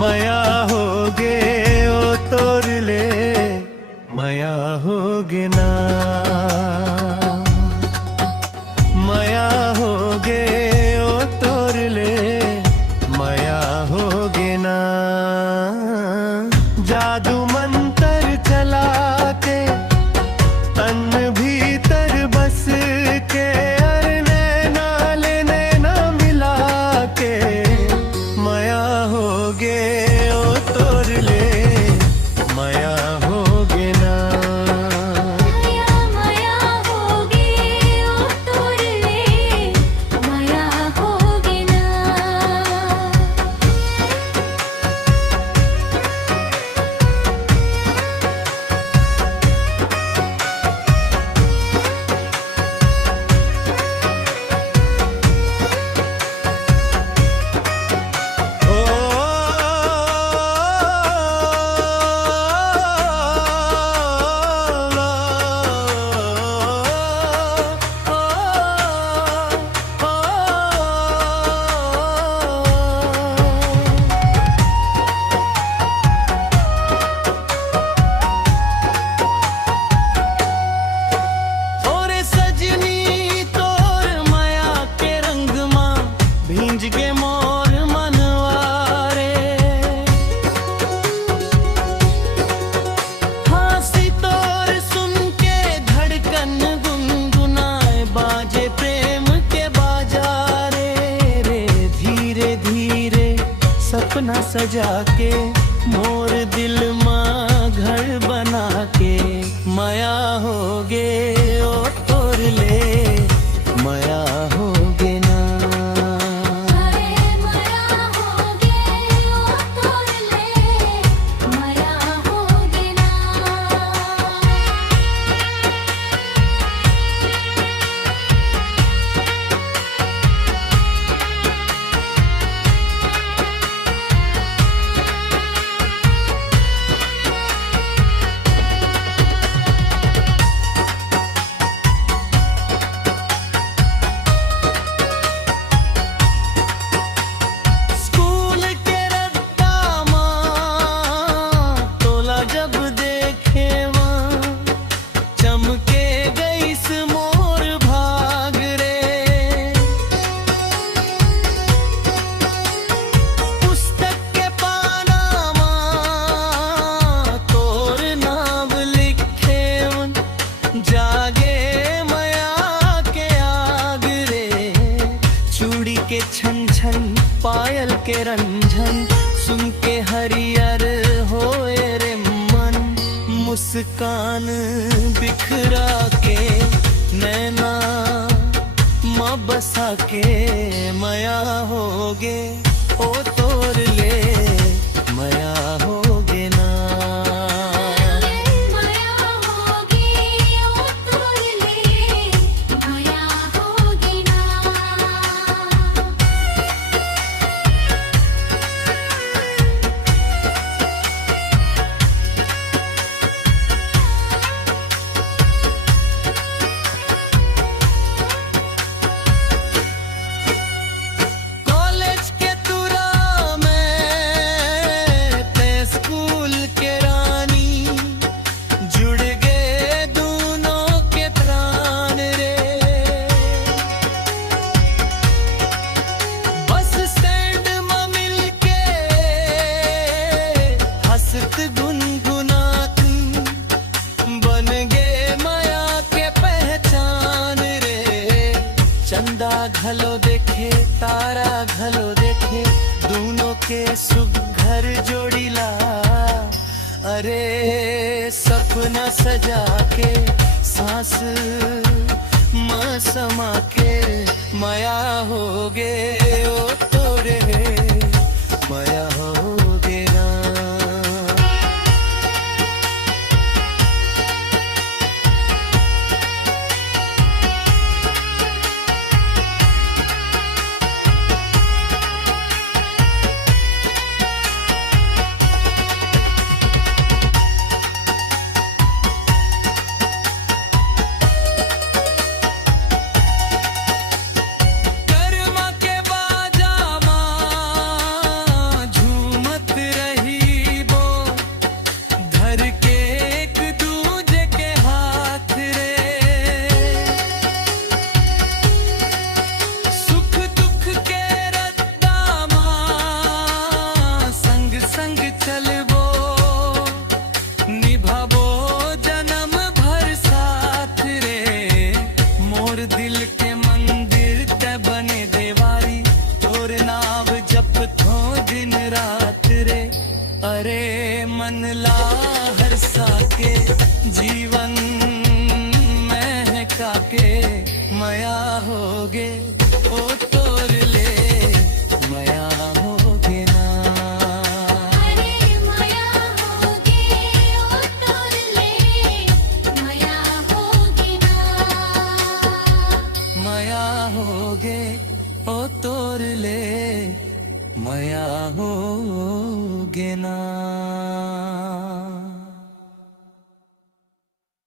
मया होगे ओ तोरले मया होगे ना मया होगे ओ तोरले मया होगे ना जादू मंतर चला के तन भीतर बस के अरने नाले नैना मिला के मया होगे ओ तोरले मया होगे ना मया होगे ओ तोरले मया होगे ना ओरे सजनी तोर माया के रंग मां भींज के मोर मनवारे हासी तोर सुन के धड़कन गुनगुनाए बाजे प्रेम के बाजारे रे धीरे धीरे सपना सजा के मोर दिल मां घर बना के मया होगे ओ तोरले मया होगे ना मया होगे ओ तोरले मया होगे ना स्कूल के रद्दा मां तोला जब देखे वहाँ चमके गईस मोर भाग रे पुस्तक के पाना मां तोर नाम लिखे वन जागे मया के आग रे चूड़ी के छन छन पायल के रंझन सुन के हरियर होए रे मन मुस्कान बिखरा के नैना माँ बसा के मया होगे ओ तोरले मया होगे ना मया होगे ओ तोरले मया होगे ना कॉलेज के तुरा में ते स्कूल के रानी जुड़ गए दोनों के प्राण रे बस स्टैंड में मिलके हंसत गुनगुनात बन गए माया के पहचान रे चंदा घलो देखे तारा घलो देखे दोनों के सुघर जोड़ीला अरे सपना सजा के सांस मां समा के मया होगे ओ तोरे मया होगे ना कर्म के बाजा मां झूम अरे मन ला हरसा के जीवन महका के मया होगे ओ तोर ले मया होगे ना अरे माया होगे ओ तोरले माया होगे ना मया होगे ओ तोर ले मया होगे ना